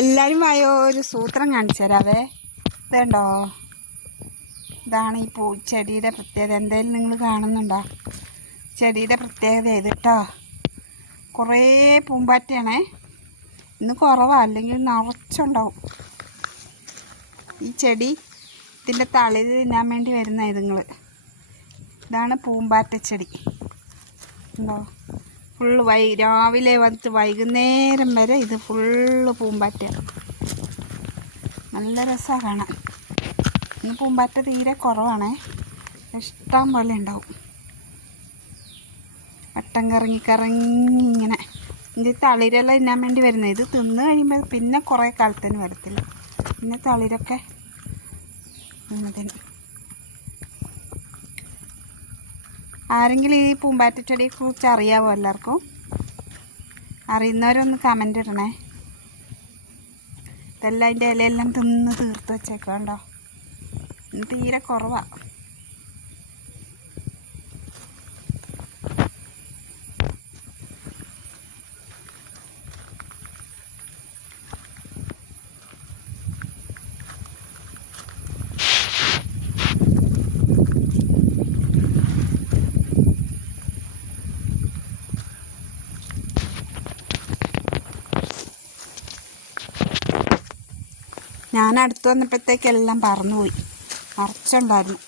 എല്ലാവരും വായോ ഒരു സൂത്രം കാണിച്ചു തരാവേ. ഇതുണ്ടോ, ഇതാണ് ഈ ചെടിയുടെ പ്രത്യേകത. എന്തായാലും നിങ്ങൾ കാണുന്നുണ്ടോ? ചെടിയുടെ പ്രത്യേകത ഇത് കേട്ടോ. കുറേ പൂമ്പാറ്റയാണേ. ഇന്ന് കുറവാണ്, അല്ലെങ്കിൽ നിറച്ചുണ്ടാവും. ഈ ചെടി ഇതിൻ്റെ തളിര് തിന്നാൻ വേണ്ടി വരുന്ന ഇതുങ്ങൾ. ഇതാണ് പൂമ്പാറ്റ ചെടി. ഉണ്ടോ? ഫുള്ള് രാവിലെ വന്നിട്ട് വൈകുന്നേരം വരെ ഇത് ഫുള്ള് പൂമ്പാറ്റ. നല്ല രസമാണ് കാണാൻ. ഇന്ന് പൂമ്പാറ്റ തീരെ കുറവാണേ, ഇഷ്ടം പോലെ ഉണ്ടാവും. വട്ടം കറങ്ങി കറങ്ങി ഇങ്ങനെ. ഇത് തളിരെല്ലാം തിന്നാൻ വേണ്ടി വരുന്നത്. ഇത് തിന്ന് കഴിയുമ്പോൾ പിന്നെ കുറേ കാലത്തിന് വരത്തില്ല. പിന്നെ തളിരൊക്കെ തിന്നതിന്. ആരെങ്കിലും ഈ പൂമ്പാറ്റ ചെടിയെക്കുറിച്ച് അറിയാവോ? എല്ലാവർക്കും അറിയുന്നവരൊന്ന് കമൻ്റ് ഇടണേ. ഇതെല്ലാം അതിൻ്റെ ഇലയെല്ലാം തിന്ന് തീർത്ത് വെച്ചേക്കണ്ടോ. ഇന്ന് തീരെ കുറവാണ്. ഞാൻ അടുത്ത് വന്നപ്പോഴത്തേക്കെല്ലാം പറന്നുപോയി. നിറച്ചുണ്ടായിരുന്നു.